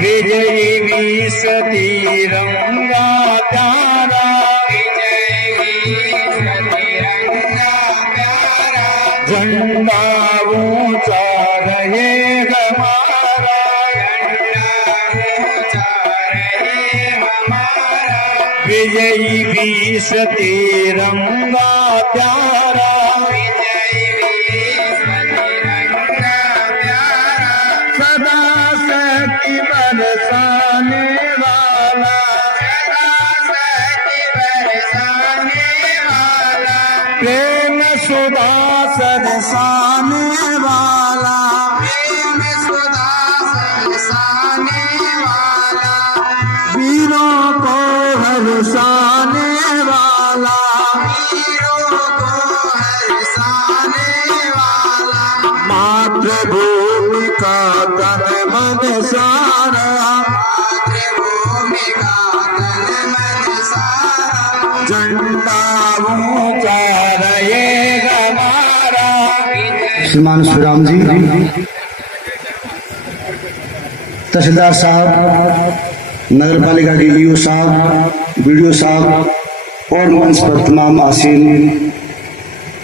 विजयी वीस तिरंगा प्यारा, झंडा ऊंचा रहे हमारा, विजयी वीस तिरंगा प्यारा, सदा शक्ति बरसाने वाला, प्रेम सुधा सरसाने वाला, वीरों को हर्षाने वाला, मातृभूमि का तन मन सारा, झंडा ऊंचा रहे हमारा। श्रीमान श्रीराम जी, तहसीलदार साहब, नगर पालिका के ईओ साहब, बीडीओ साहब और मंच पर तमाम आसीन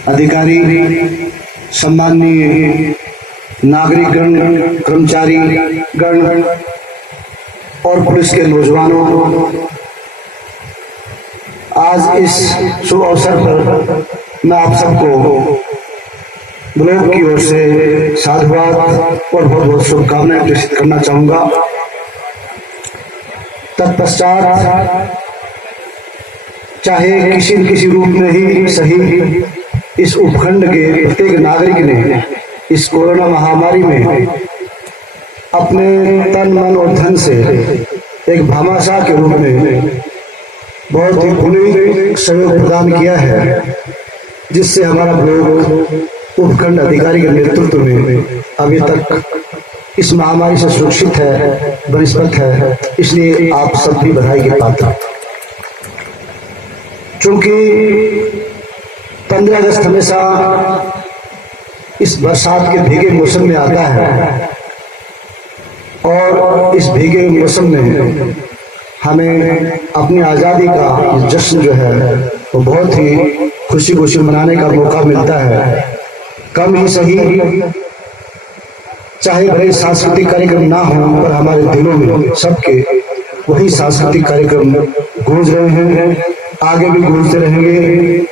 अधिकारी, सम्माननीय नागरिक गण, कर्मचारी गण और पुलिस के नौजवानों, आज इस शुभ अवसर पर मैं आप सबको ब्लॉक की ओर से साधुवाद और बहुत बहुत शुभकामनाएं प्रेषित करना चाहूंगा। तत्पश्चात चाहे किसी न किसी रूप में ही सही इस उपखंड के प्रत्येक नागरिक ने इस कोरोना महामारी में अपने तन मन और धन से एक भामाशाह के रूप में बहुत ही पुनीत सहयोग प्रदान किया है, जिससे हमारा ब्लॉक उपखंड अधिकारी के नेतृत्व में अभी तक इस महामारी से सुरक्षित है, बनिस्पत है। इसलिए आप सब भी बधाई के पात्र। चूंकि 15 अगस्त हमेशा इस बरसात के भीगे मौसम में आता है और इस भीगे मौसम में हमें अपनी आज़ादी का जश्न जो है वो बहुत ही खुशी खुशी मनाने का मौका मिलता है। कम ही सही, चाहे बड़े सांस्कृतिक कार्यक्रम ना हो, पर हमारे दिलों में सबके वही सांस्कृतिक कार्यक्रम गूंज रहे हैं, आगे भी गूंजते रहेंगे।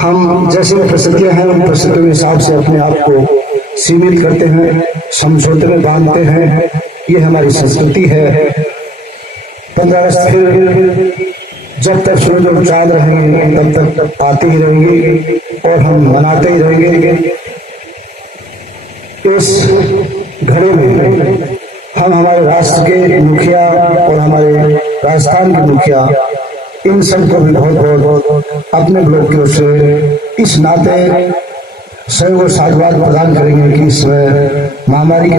हम जैसे परिस्थितियां हैं उन परिस्थितियों के हिसाब से अपने आप को सीमित करते हैं, समझौते में बांधते हैं। ये हमारी संस्कृति है। 15 अगस्त फिर जब तक सूरज और चांद रहेंगे तब तक आती ही रहेंगी और हम मनाते ही रहेंगे। इस घड़ी में हम हमारे राष्ट्र के मुखिया और हमारे राजस्थान के मुखिया इन सबको भी बहुत बहुत अपने ब्लॉक की ओर से इस नाते सहयोग और साधुवाद प्रदान करेंगे कि इस महामारी के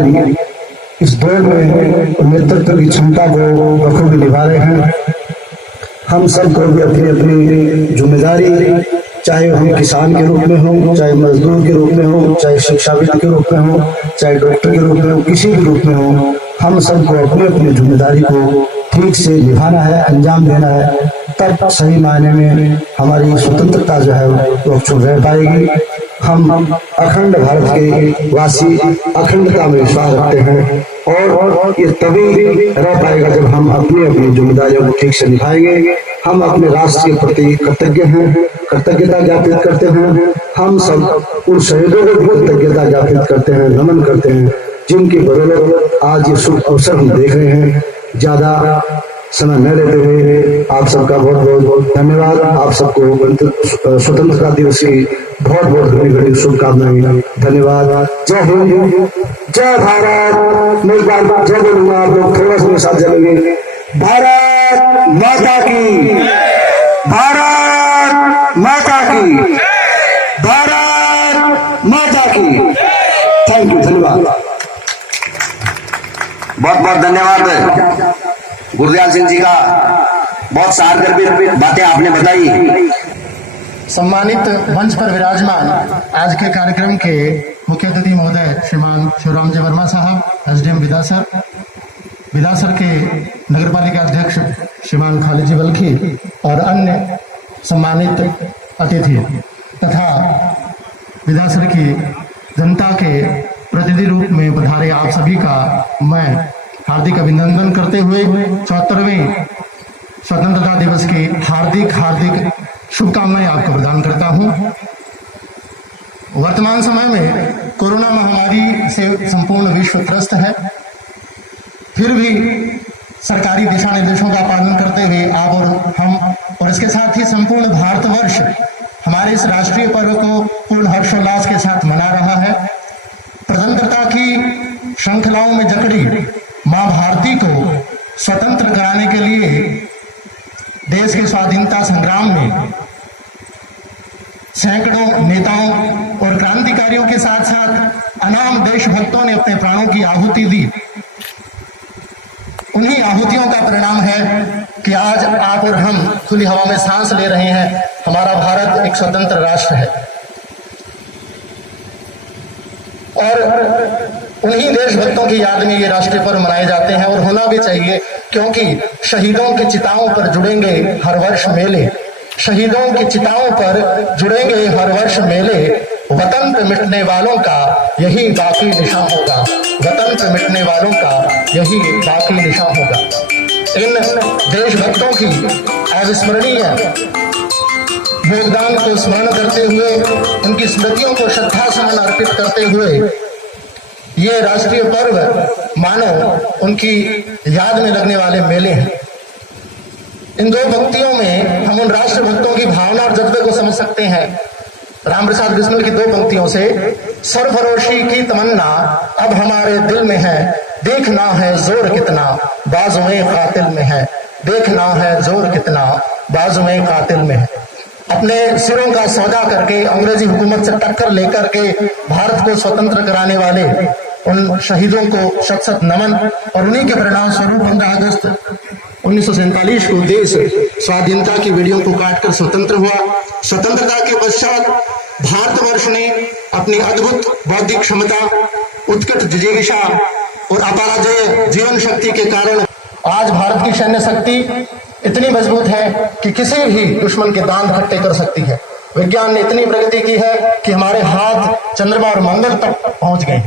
इस दौर में नेतृत्व की क्षमता को बखूबी निभा रहे हैं। हम सबको भी अपनी अपनी जिम्मेदारी, चाहे हम किसान के रूप में हो, चाहे मजदूर के रूप में हो, चाहे शिक्षाविद के रूप में हो, चाहे डॉक्टर के रूप में हो, किसी भी रूप में हो, हम सबको अपनी अपनी जिम्मेदारी को ठीक से निभाना है, अंजाम देना है। तब सही मायने में हमारी स्वतंत्रता जो है वो अक्षुण्ण रह पाएगी। हम अखंड भारत के वासी अखंडता में विश्वास रखते हैं और ये तभी रह पाएगा जब हम अपनी अपनी जिम्मेदारियों को ठीक से निभाएंगे। हम अपने राष्ट्र के प्रति कृतज्ञ हैं, कृतज्ञता ज्ञापित करते हैं। हम सब उन शहीदों को भी कृतज्ञता ज्ञापित करते हैं, नमन करते हैं, जिनकी बदौलत आज ये शुभ अवसर हम देख रहे हैं। ज्यादा समय न लेते हुए आप सबका बहुत बहुत धन्यवाद। आप सबको स्वतंत्रता दिवस की बहुत बहुत घड़ी घड़ी शुभकामनाएं। धन्यवाद। जय हिंद, जय भारत। मैं एक बार जय बोलूंगा, आप लोग थोड़ा सा मेरे साथ चलेंगे। भारत माता की, भारत माता की, भारत माता की। थैंक यू, धन्यवाद। बहुत बहुत धन्यवाद गुरदयाल सिंह जी का। बहुत सारगर बातें आपने बताई। सम्मानित मंच पर विराजमान आज के कार्यक्रम के मुख्य अतिथि महोदय श्रीमान शिवराम जी वर्मा साहब, एसडीएम विदासर, विदासर के नगरपालिका अध्यक्ष श्रीमान खालिद जी बल्खी और अन्य सम्मानित अतिथि तथा विदासर की जनता के प्रतिनिधि रूप में पधारे आप सभी का मैं हार्दिक अभिनंदन करते हुए 74वें स्वतंत्रता दिवस की हार्दिक शुभकामनाएं आपको प्रदान करता हूं। वर्तमान समय में कोरोना महामारी से संपूर्ण विश्व त्रस्त है, फिर भी सरकारी दिशा निर्देशों का पालन करते हुए आप और हम और इसके साथ ही संपूर्ण भारतवर्ष हमारे इस राष्ट्रीय पर्व को पूर्ण हर्षोल्लास के साथ मना रहा है। स्वतंत्रता की श्रृंखलाओं में जकड़ी मां भारती को स्वतंत्र कराने के लिए देश के स्वाधीनता संग्राम में सैकड़ों नेताओं और क्रांतिकारियों के साथ साथ अनाम देशभक्तों ने अपने प्राणों की आहुति दी। उन्हीं आहुतियों का परिणाम है कि आज आप और हम खुली हवा में सांस ले रहे हैं। हमारा भारत एक स्वतंत्र राष्ट्र है और उन्हीं देशभक्तों की याद में ये राष्ट्रीय पर्व मनाए जाते हैं और होना भी चाहिए, क्योंकि शहीदों की चिताओं पर जुड़ेंगे हर वर्ष मेले, शहीदों की चिताओं पर जुड़ेंगे हर वर्ष मेले, वतन पे मिटने वालों का यही बाकी निशान होगा, वतन पे मिटने वालों का यही बाकी निशान होगा। इन देशभक्तों की अविस्मरणीय योगदान को स्मरण करते हुए, उनकी स्मृतियों को श्रद्धा सुमन अर्पित करते हुए ये राष्ट्रीय पर्व मानो उनकी याद में लगने वाले मेले हैं। इन दो पंक्तियों में हम उन राष्ट्रभक्तों की भावना और जज्बे को समझ सकते हैं। राम प्रसाद बिस्मिल की दो पंक्तियों से, सरफरोशी की तमन्ना अब हमारे दिल में है, देखना है जोर कितना बाजुए कातिल में है, देखना है जोर कितना बाजुए कातिल में है। अपने सिरों का सौदा करके अंग्रेजी हुकूमत से टक्कर लेकर के भारत को स्वतंत्र कराने वाले उन शहीदों को शत शत नमन और उन्हीं के परिणाम स्वरूप 15 अगस्त 1947 को देश स्वाधीनता की बेड़ियों को काटकर स्वतंत्र हुआ। स्वतंत्रता के पश्चात भारतवर्ष ने अपनी अद्भुत बौद्धिक क्षमता, उत्कट जिजीविषा और अपराजेय जीवन शक्ति के कारण आज भारत की सैन्य शक्ति इतनी मजबूत है कि किसी भी दुश्मन के दांत खट्टे कर सकती है। विज्ञान ने इतनी प्रगति की है कि हमारे हाथ चंद्रमा और मंगल तक पहुंच गए।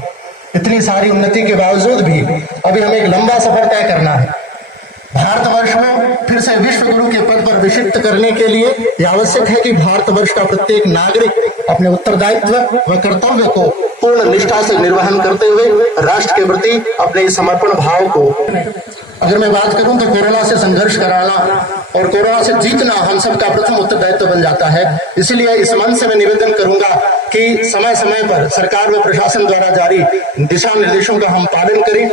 इतनी सारी उन्नति के बावजूद भी अभी हमें एक लंबा सफर तय करना है। भारतवर्ष को फिर से विश्व गुरु के पद पर विशिष्ट करने के लिए यह आवश्यक है कि भारतवर्ष का प्रत्येक नागरिक अपने उत्तरदायित्व व कर्तव्य को पूर्ण निष्ठा से निर्वहन करते हुए राष्ट्र के प्रति अपने समर्पण भाव को, अगर मैं बात करूं तो कोरोना से संघर्ष कराना और कोरोना से जीतना हम सबका प्रथम उत्तरदायित्व बन जाता है। इसलिए इस मंच से मैं निवेदन करूंगा कि समय समय पर सरकार व प्रशासन द्वारा जारी दिशा निर्देशों का हम पालन करें।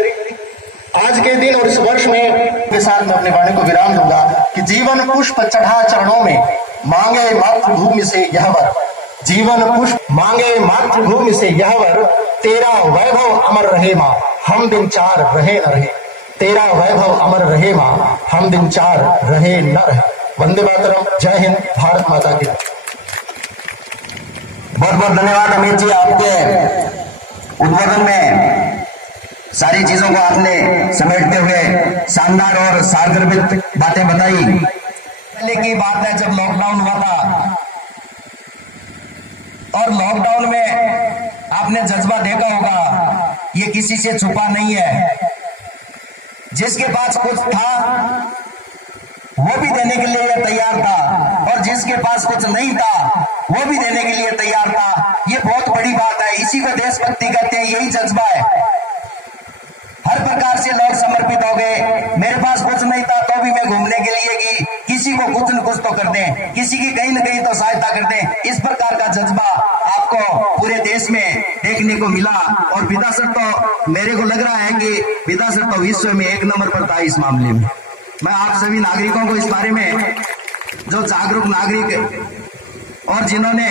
आज के दिन और इस वर्ष में के साथ मैं अपनी वाणी को विराम दूंगा कि जीवन पुष्प चढ़ा चरणों में मांगे मातृभूमि से यह वर, जीवन पुष्प मांगे मातृभूमि से यह वर, तेरा वैभव अमर रहे मां हम दिन चार रहे न रहे, तेरा वैभव अमर रहे मां हम दिन चार रहे न रहे। वंदे मातरम। जय हिंद। भारत माता की। बहुत बहुत धन्यवाद अमित जी, आपके उद्बोधन में सारी चीजों को आपने समेटते हुए शानदार और सारगर्भित बातें बताई। पहले की बात है जब लॉकडाउन हुआ था और लॉकडाउन में आपने जज्बा देखा होगा, ये किसी से छुपा नहीं है। जिसके पास कुछ था वो भी देने के लिए तैयार था और जिसके पास कुछ नहीं था वो भी देने के लिए तैयार था। ये बहुत बड़ी बात है, इसी को देशभक्ति कहते हैं, यही जज्बा है। हर प्रकार से लोग समर्पित हो गए। मेरे पास कुछ नहीं था तो भी मैं घूमने के लिए कि किसी को कुछ न कुछ तो कर दें, किसी की कहीं न कहीं तो सहायता कर दें। इस प्रकार का जज्बा आपको पूरे देश में देखने को मिला और विदासर तो मेरे को लग रहा है कि विदासर तो विश्व में 1 नंबर पर था इस मामले में। मैं आप सभी नागरिकों को इस बारे में, जो जागरूक नागरिक और जिन्होंने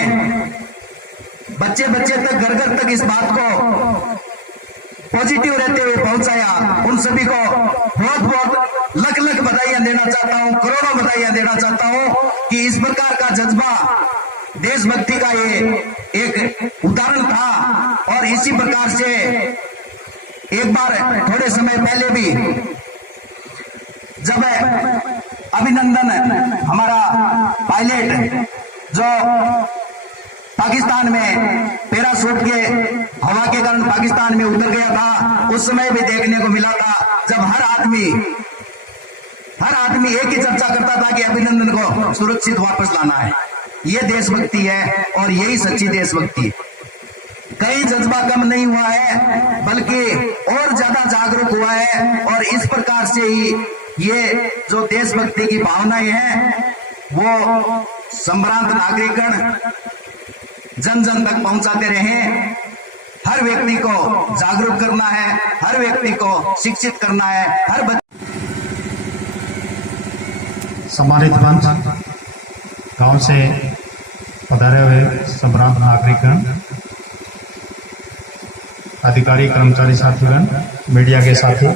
बच्चे बच्चे तक घर घर तक इस बात को पॉजिटिव रहते हुए पहुंचाया, उन सभी को बहुत बहुत लख लख बधाइयां देना चाहता हूं, करोड़ों बधाइयां देना चाहता हूं कि इस प्रकार का जज्बा देशभक्ति का ये एक उदाहरण था। और इसी प्रकार से एक बार थोड़े समय पहले भी जब अभिनंदन हमारा पायलट जो पाकिस्तान में पैराशूट के हवा के कारण पाकिस्तान में उतर गया था, उस समय भी देखने को मिला था जब हर आदमी एक ही चर्चा करता था कि अभिनंदन को सुरक्षित वापस लाना है। ये देशभक्ति है और यही सच्ची देशभक्ति है। कहीं जज्बा कम नहीं हुआ है बल्कि और ज्यादा जागरूक हुआ है। और इस प्रकार से ही ये जो देशभक्ति की भावनाएं हैं वो संभ्रांत नागरिकगण जन जन तक पहुंचाते रहे। हर व्यक्ति को जागरूक करना है, हर व्यक्ति को शिक्षित करना है, हर सम्मानित मंच, गांव से पधारे हुए संभ्रांत नागरिकगण, अधिकारी कर्मचारी साथीगण, मीडिया के साथी,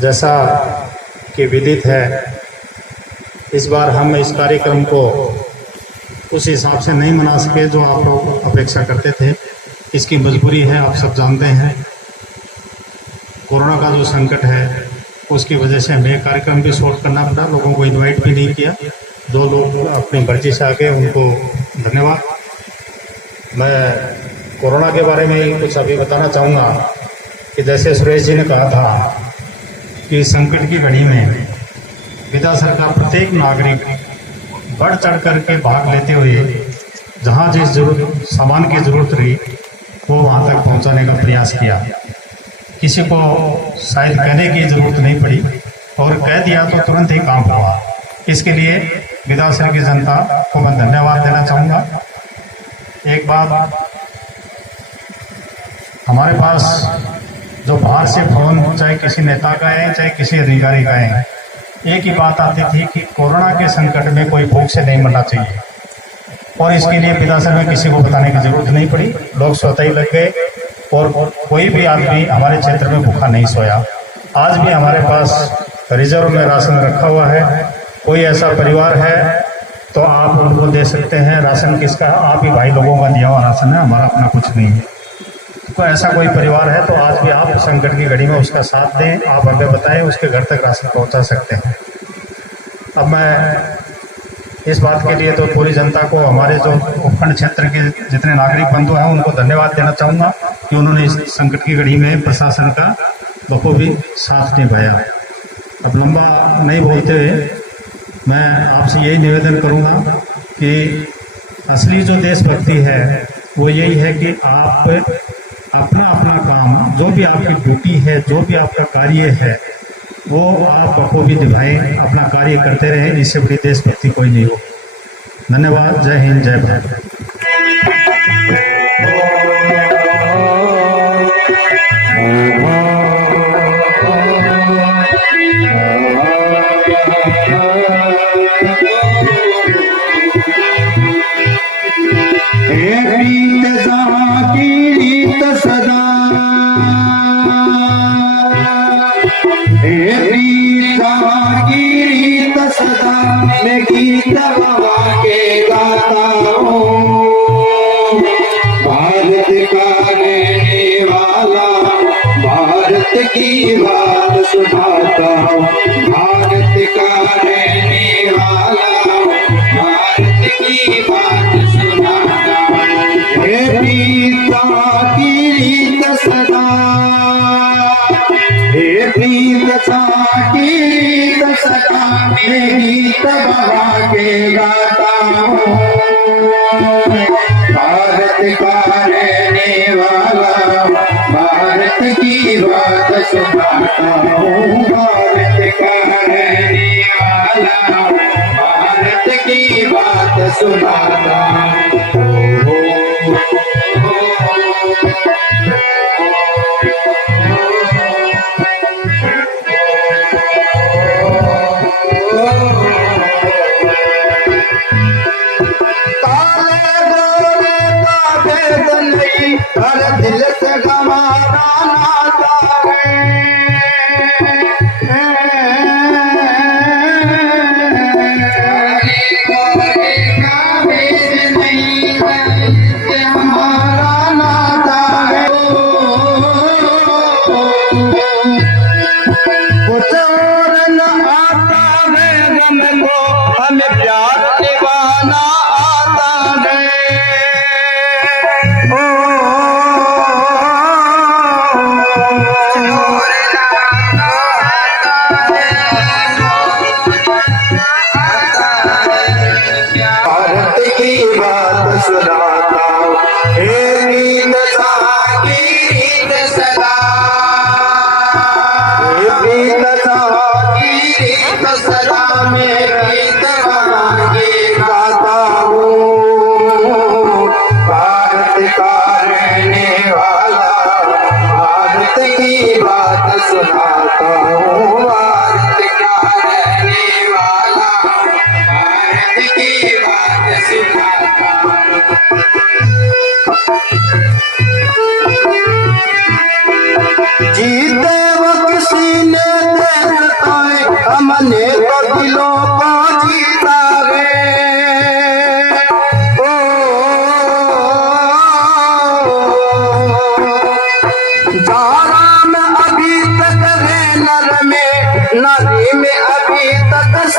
जैसा कि विदित है इस बार हम इस कार्यक्रम को उस हिसाब से नहीं मना सके जो आप लोग अपेक्षा करते थे। इसकी मजबूरी है, आप सब जानते हैं। कोरोना का जो संकट है उसकी वजह से हमें कार्यक्रम भी शॉर्ट करना पड़ा, लोगों को इनवाइट भी नहीं किया। जो लोग अपनी मर्जी से आ गए उनको धन्यवाद। मैं कोरोना के बारे में कुछ अभी बताना चाहूँगा कि जैसे सुरेश जी ने कहा था कि संकट की घड़ी में विदा सरकार प्रत्येक नागरिक बढ़ चढ़ करके भाग लेते हुए जहाँ जिस सामान की जरूरत रही वो वहाँ तक पहुँचाने का प्रयास किया। किसी को शायद कहने की जरूरत नहीं पड़ी और कह दिया तो तुरंत ही काम हुआ। इसके लिए विधानसभा की जनता को मैं धन्यवाद देना चाहूँगा। एक बात, हमारे पास जो बाहर से फोन चाहे किसी नेता का है चाहे किसी अधिकारी का है, एक ही बात आती थी कि कोरोना के संकट में कोई भूख से नहीं मरना चाहिए। और इसके लिए विधानसभा में किसी को बताने की जरूरत नहीं पड़ी, लोग स्वतः ही लग गए और कोई भी आदमी हमारे क्षेत्र में भूखा नहीं सोया। आज भी हमारे पास रिजर्व में राशन रखा हुआ है। कोई ऐसा परिवार है तो आप उनको दे सकते हैं। राशन किसका? आप ही भाई लोगों का दिया हुआ राशन है, हमारा अपना कुछ नहीं है। तो ऐसा कोई परिवार है तो आज भी आप संकट की घड़ी में उसका साथ दें, आप हमें बताएं, उसके घर तक राशन पहुंचा सकते हैं। अब मैं इस बात के लिए तो पूरी जनता को, हमारे जो उपखंड क्षेत्र के जितने नागरिक बंधु हैं उनको धन्यवाद देना चाहूँगा कि उन्होंने इस संकट की घड़ी में प्रशासन का बखूबी साथ निभाया। अब लंबा नहीं बोलते हुए मैं आपसे यही निवेदन करूँगा कि असली जो देशभक्ति है वो यही है कि आप अपना अपना काम, जो भी आपकी ड्यूटी है, जो भी आपका कार्य है, वो आप बखूबी निभाएं, अपना कार्य करते रहें। इससे बड़ी देशभक्ति कोई नहीं हो। धन्यवाद। जय हिंद, जय भारत। मैं गीत बाबा के गाता हूँ, भारत का रहने वाला भारत की बात सुनाता हूँ। भारत का रहने वाला भारत की बात सुनाता हूँ। हे पीता की रीत सदा, हे पीता की रीत सदा, मैं गीत बाबा के गाता हूँ। भारत का रहने वाला भारत की बात सुनाता हूँ। भारत का रहने वाला भारत की बात सुनाता हूँ। हर दिल से हमारा नाता है, हरे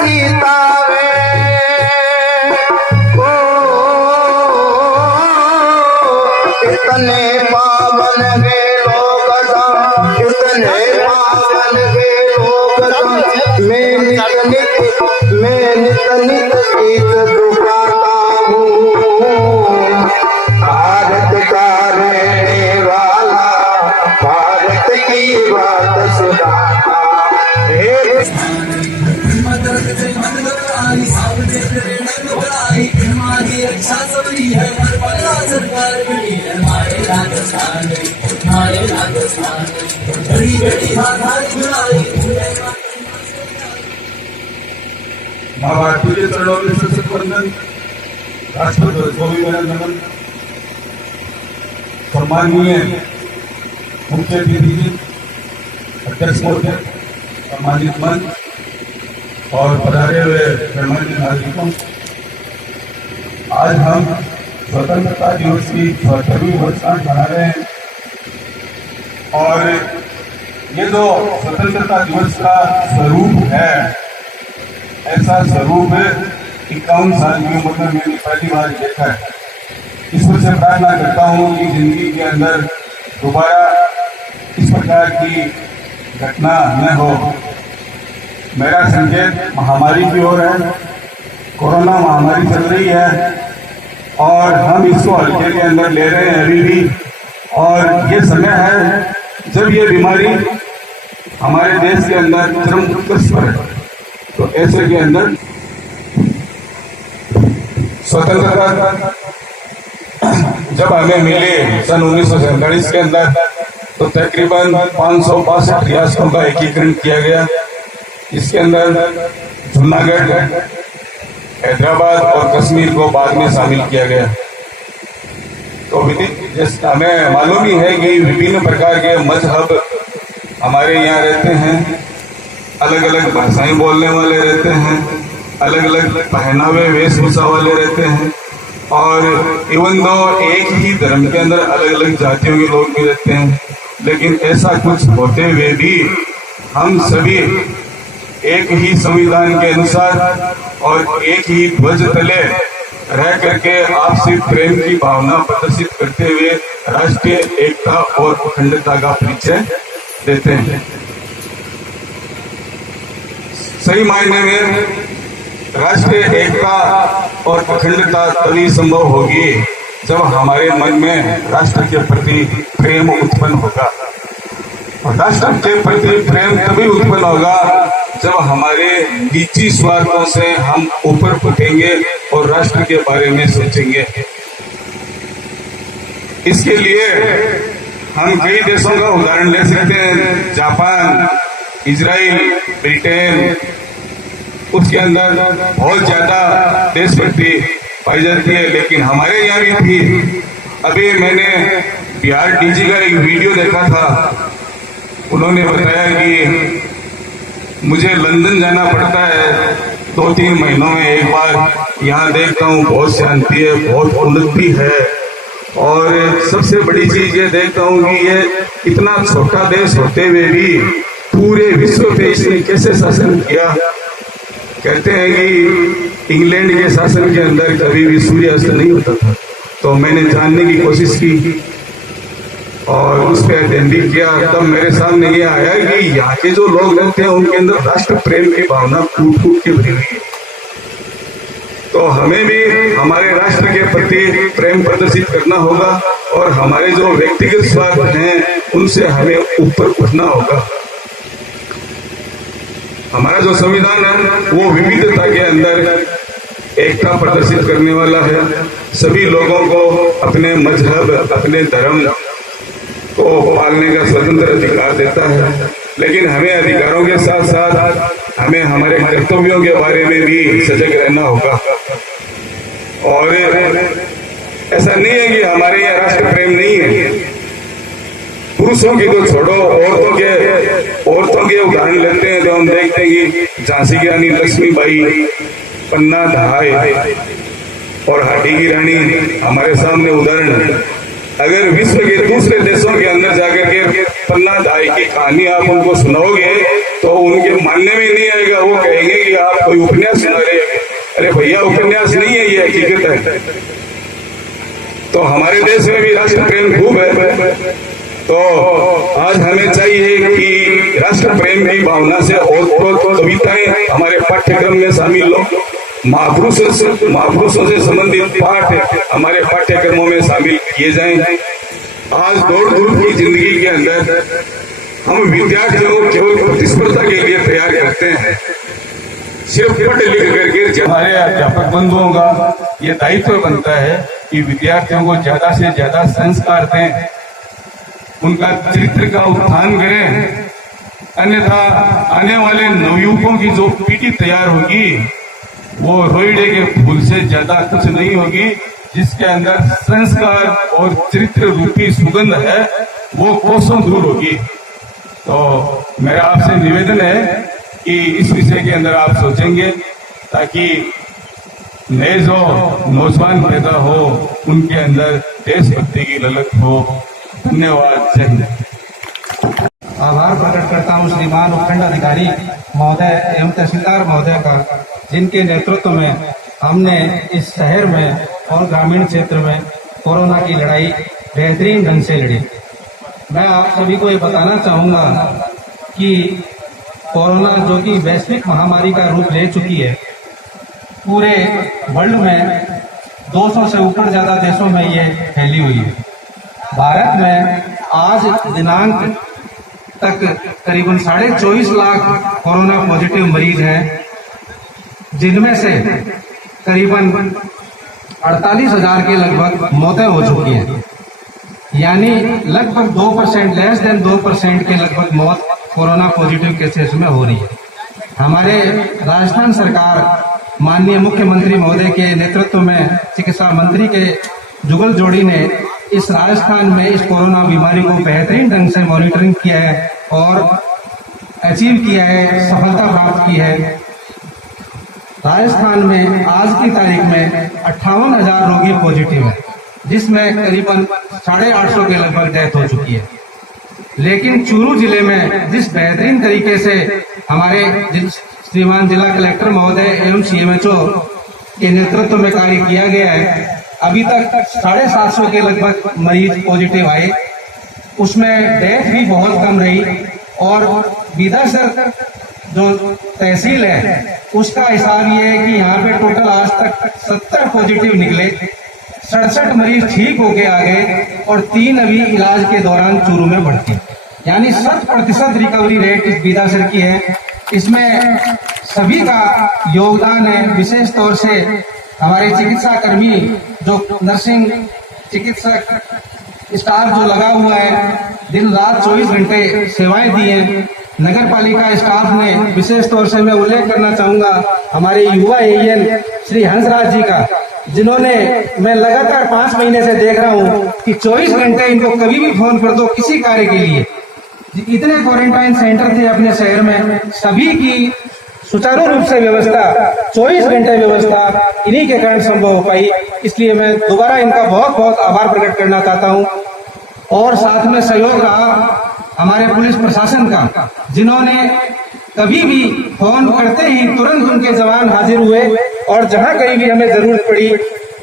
सीता वे ओ इतने पावन वे लोग इतने पावन वे लोग मैं नित नित गीत दुखाता हूँ भारत का रहने वाला भारत की बात सुनाता माँ भारती के चरणों में सशक्त बंधन राष्ट्रपति को भी मेरा नमन। सम्माननीय मुख्य अतिथि अध्यक्ष महोदय, सम्मानित मंच और पधारे हुए गणमान्य नागरिकों, आज हम स्वतंत्रता दिवस की 74वीं वर्षगांठ मना रहे हैं और ये जो स्वतंत्रता दिवस का स्वरूप है, ऐसा स्वरूप 51 साल की उम्र में मैंने पहली बार देखा है। ईश्वर से प्रार्थना करता हूँ कि जिंदगी के अंदर दोबारा इस प्रकार की घटना न हो। मेरा संकेत महामारी की ओर है। कोरोना महामारी चल रही है और हम इसको हल्के के अंदर ले रहे हैं अभी भी, और ये समय है जब ये बीमारी हमारे देश के अंदर चरम उत्कर्ष पर है। तो ऐसे के अंदर स्वतंत्रता जब हमें मिली सन 1947 के अंदर, तो तकरीबन 562 रियासतों का एकीकरण किया गया। इसके अंदर जूनागढ़, हैदराबाद और कश्मीर को बाद में शामिल किया गया। तो हमें मालूम ही है कि विभिन्न प्रकार के मजहब हमारे यहाँ रहते हैं, अलग अलग भाषाएं बोलने वाले रहते हैं, अलग अलग पहनावे वेशभूषा वाले रहते हैं, और इवन दो एक ही धर्म के अंदर अलग अलग जातियों के लोग भी रहते हैं, लेकिन ऐसा कुछ होते हुए भी हम सभी एक ही संविधान के अनुसार और एक ही ध्वज तले रह करके आपसी प्रेम की भावना प्रदर्शित करते हुए राष्ट्रीय एकता और अखंडता का परिचय देते हैं। सही मायने में राष्ट्रीय एकता और अखंडता तभी संभव होगी जब हमारे मन में राष्ट्र के प्रति प्रेम उत्पन्न होगा, और राष्ट्र के प्रति प्रेम तभी उत्पन्न होगा जब हमारे निजी स्वार्थों से हम ऊपर उठेंगे और राष्ट्र के बारे में सोचेंगे। इसके लिए हम कई देशों का उदाहरण ले सकते हैं, जापान, इजराइल, ब्रिटेन। उसके अंदर बहुत ज्यादा देशभक्ति पाई जाती है, लेकिन हमारे यहाँ भी थी। अभी मैंने बिहार डीजी का एक वीडियो देखा था, उन्होंने बताया कि मुझे लंदन जाना पड़ता है 2-3 महीनों में एक बार, यहाँ देखता हूँ बहुत शांति है, बहुत उन्नति है, और सबसे बड़ी चीज ये देखता हूँ कि ये इतना छोटा देश होते हुए भी पूरे विश्व पे इसने कैसे शासन किया। कहते हैं कि इंग्लैंड के शासन के अंदर कभी भी सूर्यास्त नहीं होता था। तो मैंने जानने की कोशिश की और उस पर अध्ययन भी किया, तब मेरे सामने ये आया कि यहाँ के जो लोग रहते हैं उनके अंदर राष्ट्र प्रेम की भावना फूट फूट के भरी हुई है। तो हमें भी हमारे राष्ट्र के प्रति प्रेम प्रदर्शित करना होगा, और हमारे जो व्यक्तिगत स्वार्थ हैं उनसे हमें ऊपर उठना होगा। हमारा जो संविधान है वो विविधता के अंदर एकता प्रदर्शित करने वाला है। सभी लोगों को अपने मजहब, अपने धर्म को पालने का स्वतंत्र अधिकार देता है, लेकिन हमें अधिकारों के साथ साथ हमें हमारे कर्तव्यों के बारे में भी सजग रहना होगा। और ऐसा नहीं है कि हमारे यहाँ राष्ट्र प्रेम नहीं है। पुरुषों की तो छोड़ो, औरतों के उदाहरण लेते हैं तो हम देखते हैं कि झांसी की रानी लक्ष्मीबाई, पन्ना धाय और हाटी की रानी हमारे सामने उदाहरण है। अगर विश्व के दूसरे देशों के अंदर जाकर के पन्ना धाय की कहानी आप उनको सुनाओगे तो उनके मानने में नहीं आएगा। वो कहेंगे कि आप कोई उपन्यास सुना रहे हैं। अरे भैया उपन्यास नहीं है, ये हकीकत है। तो हमारे देश में भी राष्ट्र प्रेम खूब है। तो आज हमें चाहिए कि राष्ट्र प्रेम की भावना से और कविताएं हमारे पाठ्यक्रम में शामिल हो, महापुरुषों से संबंधित पाठ हमारे पाठ्यक्रमों में शामिल किए जाएं। आज दौड़ धूप की जिंदगी के अंदर हम विद्यार्थियों को केवल प्रतिस्पर्धा के लिए तैयार करते हैं, सिर्फ पढ़ लिख करके। हमारे अध्यापक बंधुओं का ये दायित्व बनता है कि विद्यार्थियों को ज्यादा से ज्यादा संस्कार दें, उनका चरित्र का उत्थान करें, अन्यथा आने वाले नवयुवकों की जो पीढ़ी तैयार होगी वो रोइडे के फूल से ज्यादा कुछ नहीं होगी। जिसके अंदर संस्कार और चरित्र रूपी सुगंध है वो कोसों दूर होगी। तो मेरा आपसे निवेदन है कि इस विषय के अंदर आप सोचेंगे, ताकि नए जो नौजवान पैदा हो उनके अंदर देशभक्ति की ललक हो। धन्यवाद। जय हिंद। आभार प्रकट करता हूँ श्रीमान उपखंड अधिकारी महोदय एवं तहसीलदार महोदय का, जिनके नेतृत्व में हमने इस शहर में और ग्रामीण क्षेत्र में कोरोना की लड़ाई बेहतरीन ढंग से लड़ी। मैं आप सभी को ये बताना चाहूँगा कि कोरोना जो कि वैश्विक महामारी का रूप ले चुकी है, पूरे वर्ल्ड में 200 से ऊपर ज्यादा देशों में ये फैली हुई है। भारत में आज दिनांक तक करीबन 24.5 लाख कोरोना पॉजिटिव मरीज हैं, जिनमें से करीबन 48,000 के लगभग मौतें हो चुकी हैं। यानी लगभग 2%, लेस देन 2% के लगभग मौत कोरोना पॉजिटिव केसेस में हो रही है। हमारे राजस्थान सरकार माननीय मुख्यमंत्री महोदय के नेतृत्व में चिकित्सा मंत्री के जुगल जोड़ी ने इस राजस्थान में इस कोरोना बीमारी को बेहतरीन ढंग से मॉनिटरिंग किया है और अचीव किया है, सफलता प्राप्त की है। राजस्थान में आज की तारीख में 58,000 रोगी पॉजिटिव है, जिसमें करीबन 850 के लगभग डेथ हो चुकी है। लेकिन चूरू जिले में जिस बेहतरीन तरीके से हमारे श्रीमान जिला कलेक्टर महोदय एवं CMHO के नेतृत्व में कार्य किया गया है, अभी तक 750 के लगभग मरीज पॉजिटिव आए, उसमें डेथ भी बहुत कम रही। और बीदासर जो तहसील है उसका हिसाब ये है कि यहाँ पे टोटल आज तक 70 पॉजिटिव निकले, 67 मरीज ठीक होके आ गए और 3 अभी इलाज के दौरान चूरू में भर्ती। यानी 100% रिकवरी रेट इस बीदासर की है। इसमें सभी का योगदान है, विशेष तौर से हमारे चिकित्सा कर्मी जो नर्सिंग चिकित्सक स्टाफ जो लगा हुआ है, दिन रात 24 घंटे सेवाएं दी हैं। नगर पालिका स्टाफ ने विशेष तौर से मैं उल्लेख करना चाहूंगा हमारे युवा AEN श्री हंसराज जी का, जिन्होंने मैं लगातार 5 महीने से देख रहा हूँ कि 24 घंटे इनको कभी भी फोन कर दो किसी कार्य के लिए। इतने क्वारंटाइन सेंटर थे अपने शहर में, सभी की सुचारू रूप से व्यवस्था, 24 घंटे व्यवस्था इन्हीं के कारण संभव हो पाई। इसलिए मैं दोबारा इनका बहुत बहुत आभार प्रकट करना चाहता हूँ। और साथ में सहयोग रहा हमारे पुलिस प्रशासन का, जिन्होंने कभी भी फोन करते ही तुरंत उनके जवान हाजिर हुए और जहां कहीं भी हमें जरूरत पड़ी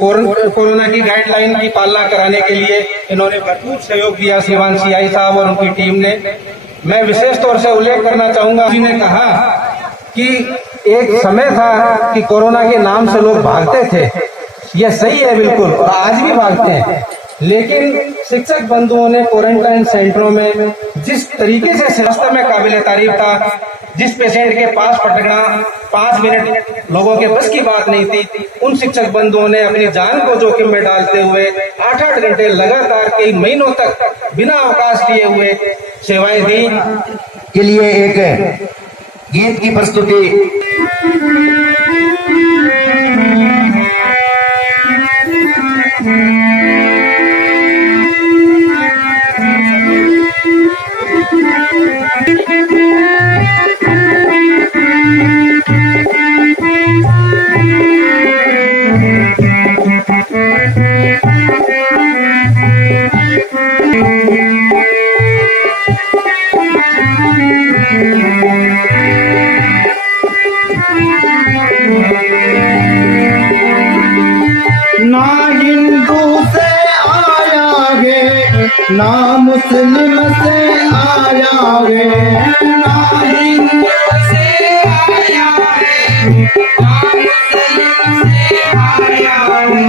कोरोना की गाइडलाइन की पालना कराने के लिए इन्होंने भरपूर सहयोग दिया, श्रीमान CI साहब और उनकी टीम ने। मैं विशेष तौर से उल्लेख करना चाहूंगा, जी ने कहा कि एक समय था कि कोरोना के नाम से लोग भागते थे, यह सही है बिल्कुल, और आज भी भागते हैं। लेकिन शिक्षक बंधुओं ने क्वारंटाइन सेंटरों में जिस तरीके से वास्तव में काबिल तारीफ था, जिस पेशेंट के पास पटकना 5 मिनट लोगों के बस की बात नहीं थी, उन शिक्षक बंधुओं ने अपनी जान को जोखिम में डालते हुए 8-8 घंटे लगातार कई महीनों तक बिना अवकाश लिए हुए सेवाएं दी। के लिए एक गीत की प्रस्तुति ना मुस्लिम से आया है ना हिंदू से आया है ना मुस्लिम से आया है।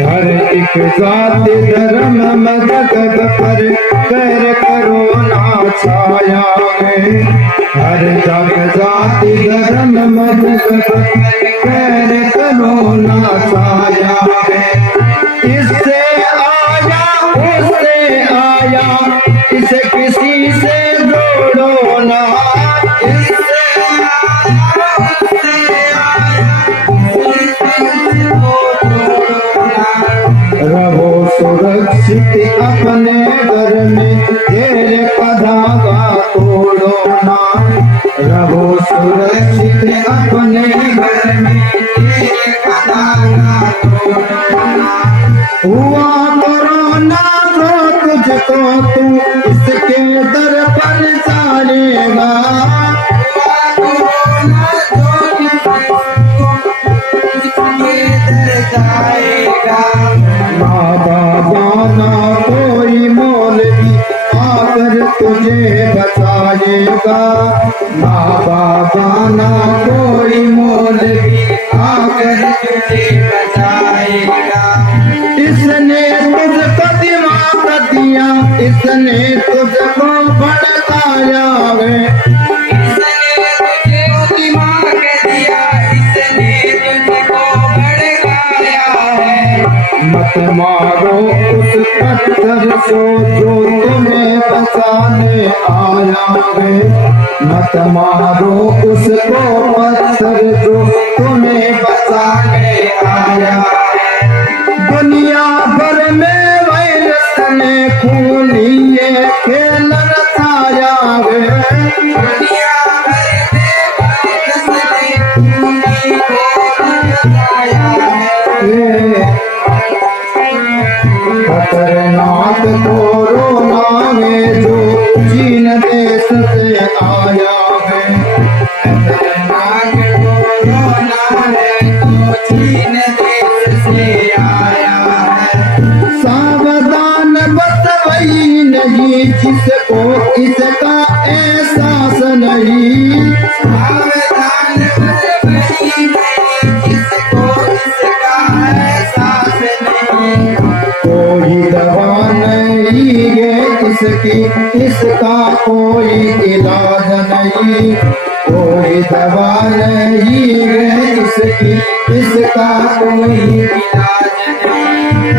हर एक जात धर्म मजहब पर कर करोना छाया है। हर जग जाति धर्म मजहब पर कर करोना छाया है। इससे आया उससे आया इसे किसी से जोड़ो ना। इससे आया उससे आया रहो सुरक्षित अपने घर में घेर का धागा तोड़ो ना। रहो सुरक्षित अपने घर में घेर का धागा तोड़ो ना। हुआ कोरोना तो तुझको तू इसके दर पर जानेगा। हुआ कोरोना तो इसके दर जाएगा। ना बाबा ना कोई मौलवी आकर तुझे बचाएगा। ना बाबा ना कोई मौलवी आकर तुझे बचाएगा। इसने तुझको दिमाग दिया इसने तुझको भड़काया है। इसने तुझको दिमाग दिया इसने तुझको भड़काया है। मत मारो उस पत्थर को जो तुम्हें बचाने आया है। मत मारो उसको पत्थर जो तुम्हें बचाने आया है। दुनिया भर में वायरस ने खूनी ये खेल रचाया है। दुनिया भर में वायरस ने खूनी खेल रचाया है। खतरनाक कोरोना है जो चीन देश से आया है। खतरनाक कोरोना है जो चीन देश से आया है। सावधान बस वही नहीं जिसको इसका एहसास नहीं। सावधान बस वही नहीं जिसको इसका एहसास नहीं। कोई दवा नहीं है इसकी इसका कोई इलाज नहीं। कोई दवा नहीं है इसकी इसका कोई इलाज नहीं।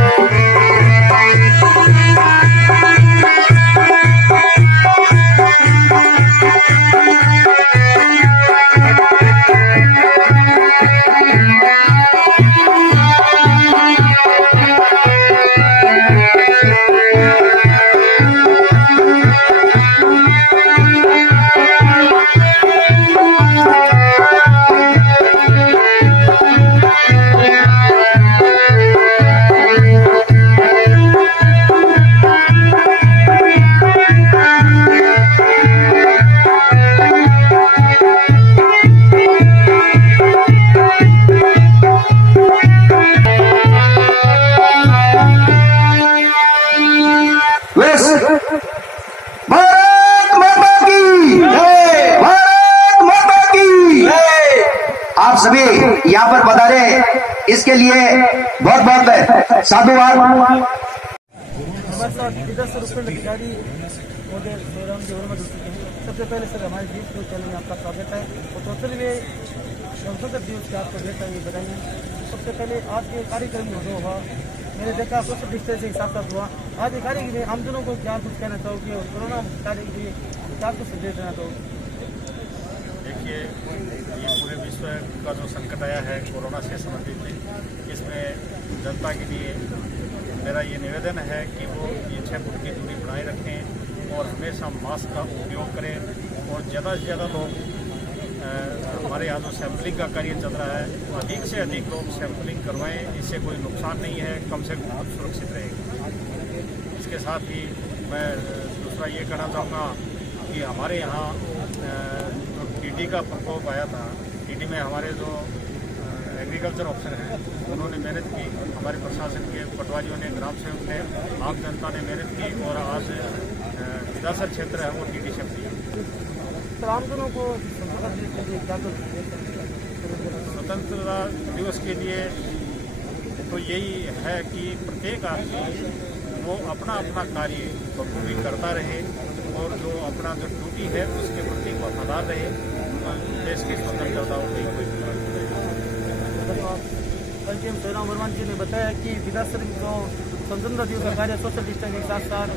आप सभी यहाँ पर पधारे इसके लिए बहुत बहुत साधुवाद। हमारे साथ 10 रुपये अधिकारी महोदय जयराम जी वर्मा जुड़ चुके हैं। सबसे पहले सर हमारे देश न्यूज चैनल में आपका स्वागत है और टोटल में गणतंत्र दिवस की आपको ढेर सारी बधाई। सबसे पहले आज के कार्यक्रम में जो हुआ मैंने देखा सोशल डिस्टेंसिंग के साथ साथ हुआ। आज के कार्यक्रम में आमजनों को क्या कुछ कहना चाहोगे और कोरोना कार्य के लिए क्या कुछ संदेश देना चाहोगे? देखिए, ये पूरे विश्व का जो संकट आया है कोरोना से संबंधित, इसमें जनता के लिए मेरा ये निवेदन है कि वो ये 6 फुट की दूरी बनाए रखें और हमेशा मास्क का उपयोग करें और ज़्यादा से ज़्यादा लोग हमारे यहाँ जो सैम्पलिंग का कार्य चल रहा है अधिक से अधिक लोग सैम्पलिंग करवाएं। इससे कोई नुकसान नहीं है, कम से कम आप सुरक्षित रहेंगे। इसके साथ ही मैं दूसरा ये कहना चाहूँगा कि हमारे यहाँ टीडी का प्रकोप आया था। टीडी में हमारे जो एग्रीकल्चर ऑफिसर हैं, उन्होंने मेहनत की, हमारे प्रशासन के पटवारियों ने, ग्राम सेवक ने, आम जनता ने मेहनत की और आज विधानसभा क्षेत्र है वो टीटी शक्ति है। सर आमजनों को स्वतंत्रता दिवस के लिए क्या स्वतंत्रता दिवस के लिए तो यही है कि प्रत्येक आदमी वो अपना अपना कार्य बखूबी करता रहे और जो अपना जो ड्यूटी है उसके प्रति वफादार रहे, देश की स्वतंत्रता को कोई एम सोनाम वर्मा जी ने बताया कि विधानसभा जो स्वतंत्रता दिवस का कार्य सोशल डिस्टेंस के साथ साथ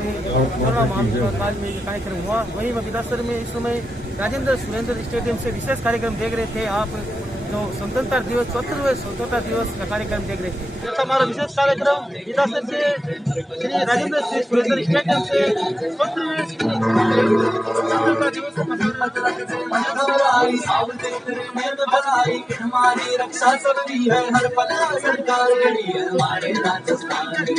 कोरोना महामारी काल में ये कार्यक्रम हुआ। वहीं विधानसभा में इस समय राजेंद्र सुरेंद्र स्टेडियम से विशेष कार्यक्रम देख रहे थे आप, जो स्वतंत्रता दिवस 74वें स्वतंत्रता दिवस का कार्यक्रम देख रहे थे। हमारा विशेष कार्यक्रम विधानसभा से श्री राजेंद्र सुरेंद्र स्टेडियम से 74वें स्वतंत्रता दिवस हमारी रक्षा सबकी है, हर पल सरकार खड़ी है हमारे राजस्थान की।